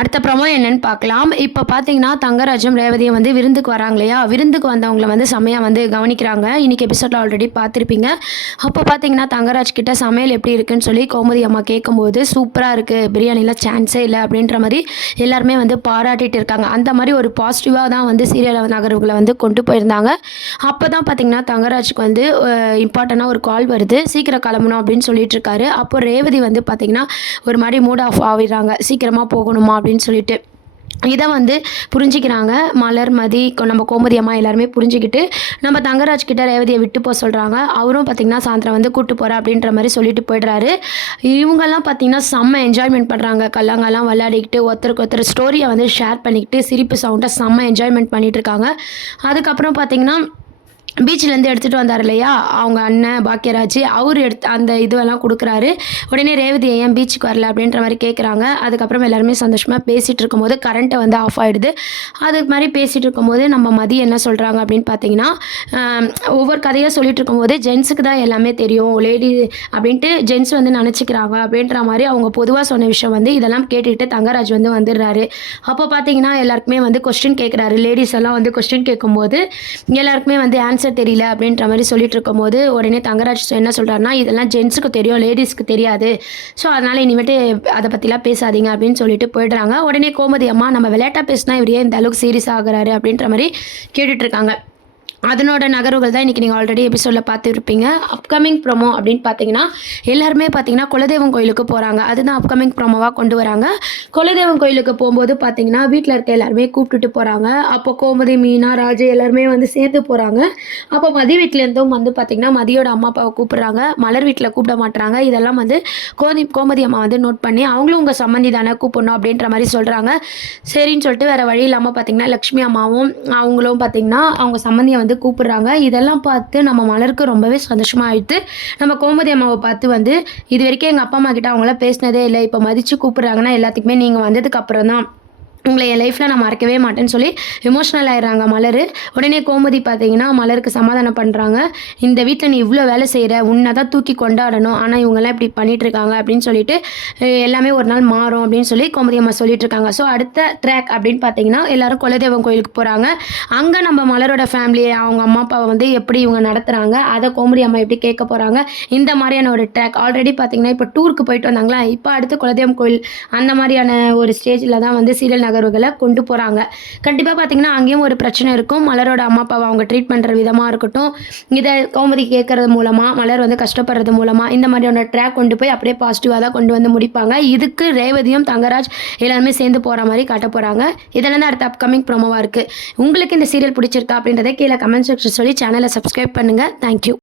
அடுத்த ப்ரோமோ என்னன்னு பார்க்கலாம். இப்ப பார்த்தீங்கன்னா, தங்கராஜும் ரேவதியும் வந்து விருந்துக்கு வராங்க இல்லையா? விருந்துக்கு வந்தவங்கள வந்து செம்மையா வந்து கவனிக்கிறாங்க. இன்னைக்கு எபிசோட்ல ஆல்ரெடி பார்த்துருப்பீங்க. அப்போ பார்த்தீங்கன்னா, தங்கராஜ் கிட்ட சமையல் எப்படி இருக்குன்னு சொல்லி கோமதி அம்மா கேட்கும்போது, "சூப்பரா இருக்கு. பிரியாணிலாம் சான்ஸே இல்ல." அப்படின்ற மாரி எல்லாருமே வந்து பாராட்டிட்டு இருக்காங்க. அந்த மாரி ஒரு பாசிட்டிவா தான் வந்து சீரியல் நகர்வுகள வந்து கொண்டு போயிருந்தாங்க. அப்பதான் பார்த்தீங்கன்னா, தங்கராஜுக்கு வந்து இம்பார்ட்டன்ட்டா ஒரு கால் வருது. "சீக்கிரம் கிளம்பணும்." அப்படின்னு சொல்லிட்டு இருக்காரு. அப்போ ரேவதி வந்து பார்த்தீங்கன்னா, ஒரு மாரி மூட் ஆஃப் ஆவிர்றாங்க. "சீக்கிரமா போகணுமா?" அப்படின்னு சொல்லிட்டு. இத வந்து புரிஞ்சுக்கிறாங்க. மலர், மதி, நம்ம கோமதி அம்மா எல்லாருமே புரிஞ்சுக்கிட்டு, நம்ம தங்கராஜ் கிட்ட ரேவதிய விட்டு சொல்றாங்க. அவரும் பார்த்தீங்கன்னா, சாயந்தரம் வந்து கூட்டு போறேன் அப்படின்ற மாரி சொல்லிட்டு போயிடுறாரு. இவங்கலாம் பார்த்தீங்கன்னா, செம்ம என்ஜாய்மெண்ட் பண்றாங்க. கல்லாங்காலாம் விளையாடிக்கிட்டு, ஒருத்தருக்கு ஒருத்தர் ஸ்டோரிய வந்து ஷேர் பண்ணிக்கிட்டு, சிரிப்பு சவுண்ட செம்ம என்ஜாய்மெண்ட் பண்ணிட்டு இருக்காங்க. அதுக்கப்புறம் பார்த்தீங்கன்னா, பீச்லேருந்து எடுத்துகிட்டு வந்தார் இல்லையா அவங்க அண்ணன் பாக்கியராஜ், அவர் அந்த இதுவெல்லாம் கொடுக்குறாரு. உடனே ரேவதி ஏன் பீச்சுக்கு வரல அப்படின்ற மாதிரி கேட்குறாங்க. அதுக்கப்புறம் எல்லாருமே சந்தோஷமாக பேசிகிட்டு இருக்கும்போது கரண்ட்டை வந்து ஆஃப் ஆகிடுது. அது மாதிரி பேசிகிட்டு இருக்கும்போது நம்ம மதி என்ன சொல்கிறாங்க அப்படின்னு பார்த்தீங்கன்னா, ஒவ்வொரு கதையாக சொல்லிட்டு இருக்கும்போது ஜென்ஸுக்கு தான் எல்லாமே தெரியும், லேடி அப்படின்ட்டு ஜென்ஸ் வந்து நினச்சிக்கிறாங்க அப்படின்ற மாதிரி அவங்க பொதுவாக சொன்ன விஷயம் வந்து இதெல்லாம் கேட்டுக்கிட்டு தங்கராஜ் வந்து வந்துடுறாரு. அப்போ பார்த்தீங்கன்னா எல்லாருக்குமே வந்து கொஸ்டின் கேட்குறாரு. லேடிஸ் எல்லாம் வந்து கொஸ்டின் கேட்கும்போது எல்லாருக்குமே வந்து ஆன்சர் தெரியல அப்படின்ற மாதிரி சொல்லிட்டு இருக்கும்போது உடனே தங்கராஜ் என்ன சொல்கிறாருன்னா, இதெல்லாம் ஜென்ஸுக்கு தெரியும், லேடிஸ்க்கு தெரியாது. ஸோ அதனால் இனிமேட்டு அதை பற்றிலாம் பேசாதீங்க அப்படின்னு சொல்லிட்டு போயிடுறாங்க. உடனே கோமதி அம்மா, நம்ம விளையாட்டாக பேசினா இவர் ஏன் இந்த அளவுக்கு சீரியஸ் ஆகுறாரு அப்படின்ற மாதிரி கேட்டுட்ருக்காங்க. அதனோட நகர்வுகள் தான் இன்றைக்கி நீங்கள் ஆல்ரெடி எபிசோடில் பார்த்துருப்பீங்க. அப்கமிங் ப்ரோமோ அப்படின்னு பார்த்தீங்கன்னா, எல்லாருமே பார்த்தீங்கன்னா குலதெய்வம் கோயிலுக்கு போகிறாங்க. அதுதான் அப்கமிங் ப்ரோமோவாக கொண்டு வராங்க. குலதெய்வம் கோயிலுக்கு போகும்போது பார்த்தீங்கன்னா, வீட்டில் இருக்க எல்லாருமே கூப்பிட்டுட்டு போகிறாங்க. அப்போ கோமதி, மீனா, ராஜு எல்லாருமே வந்து சேர்ந்து போகிறாங்க. அப்போ மதி வீட்டிலேருந்தும் வந்து பார்த்திங்கன்னா, மதியோட அம்மா அப்பாவை கூப்பிட்றாங்க. மலர் வீட்டில் கூப்பிட மாட்டுறாங்க. இதெல்லாம் வந்து கோமதி அம்மா வந்து நோட் பண்ணி, அவங்களும் உங்கள் சம்மந்தி தானே கூப்பிடணும் அப்படின்ற மாதிரி சொல்கிறாங்க. சரின்னு சொல்லிட்டு வேறு வழி இல்லாமல் பார்த்திங்கன்னா, லக்ஷ்மி அம்மாவும் அவங்களும் பார்த்திங்கன்னா அவங்க சம்மந்தியை வந்து கூப்பிடுறாங்க. இதெல்லாம் பார்த்து நம்ம மலருக்கு ரொம்பவே சந்தோஷமாக ஆயிடுது. நம்ம கோமதி அம்மாவை பார்த்து வந்து, இது வரைக்கும் எங்கள் அப்பா அம்மா கிட்ட அவங்களாம் பேசினதே இல்லை, இப்போ மதித்து கூப்பிட்றாங்கன்னா எல்லாத்துக்குமே நீங்கள் வந்ததுக்கு அப்புறம் தான் உங்களை என் லைஃப்பில் நான் மறக்கவே மாட்டேன்னு சொல்லி எமோஷ்னல் ஆயிடுறாங்க மலர். உடனே கோமதி பார்த்தீங்கன்னா மலருக்கு சமாதானம் பண்ணுறாங்க. இந்த வீட்டில் நீ இவ்வளோ வேலை செய்கிற, உன்னை தான் தூக்கி கொண்டாடணும், ஆனால் இவங்கெல்லாம் இப்படி பண்ணிகிட்ருக்காங்க அப்படின்னு சொல்லிட்டு எல்லாமே ஒரு நாள் மாறும் அப்படின்னு சொல்லி கோமதி அம்மா சொல்லிட்டுருக்காங்க. ஸோ அடுத்த ட்ராக் அப்படின்னு பார்த்தீங்கன்னா, எல்லோரும் குலதெய்வம் கோயிலுக்கு போகிறாங்க. அங்கே நம்ம மலரோட ஃபேமிலியை, அவங்க அம்மா அப்பாவை வந்து எப்படி இவங்க நடத்துகிறாங்க, அதை கோமதி அம்மா எப்படி கேட்க போகிறாங்க, இந்த மாதிரியான ஒரு ட்ராக். ஆல்ரெடி பார்த்தீங்கன்னா இப்போ டூருக்கு போயிட்டு வந்தாங்களா, இப்போ அடுத்து குலதெய்வம் கோயில் அந்த மாதிரியான ஒரு ஸ்டேஜில் தான் வந்து சீரியல் நகர்வுகளை கொண்டு போகிறாங்க. கண்டிப்பாக பார்த்தீங்கன்னா அங்கேயும் ஒரு பிரச்சனை இருக்கும். மலரோட அம்மா அப்பாவை அவங்க ட்ரீட் பண்ணுற விதமாக இருக்கட்டும், இதை கோமதி கேட்கறது மூலமாக, மலர் வந்து கஷ்டப்படுறது மூலமாக, இந்த மாதிரியான ட்ராக் கொண்டு போய் அப்படியே பாசிட்டிவாக தான் கொண்டு வந்து முடிப்பாங்க. இதுக்கு ரேவதியும் தங்கராஜ் எல்லாருமே சேர்ந்து போகிற மாதிரி காட்ட போகிறாங்க. இதெல்லாம் தான் அடுத்த அப்கமிங் ப்ரோமோவாக இருக்குது. உங்களுக்கு இந்த சீரியல் பிடிச்சிருக்கா அப்படின்றத கீழே கமெண்ட் செக்ஷன் சொல்லி சேனலை சப்ஸ்கிரைப் பண்ணுங்கள். தேங்க்யூ.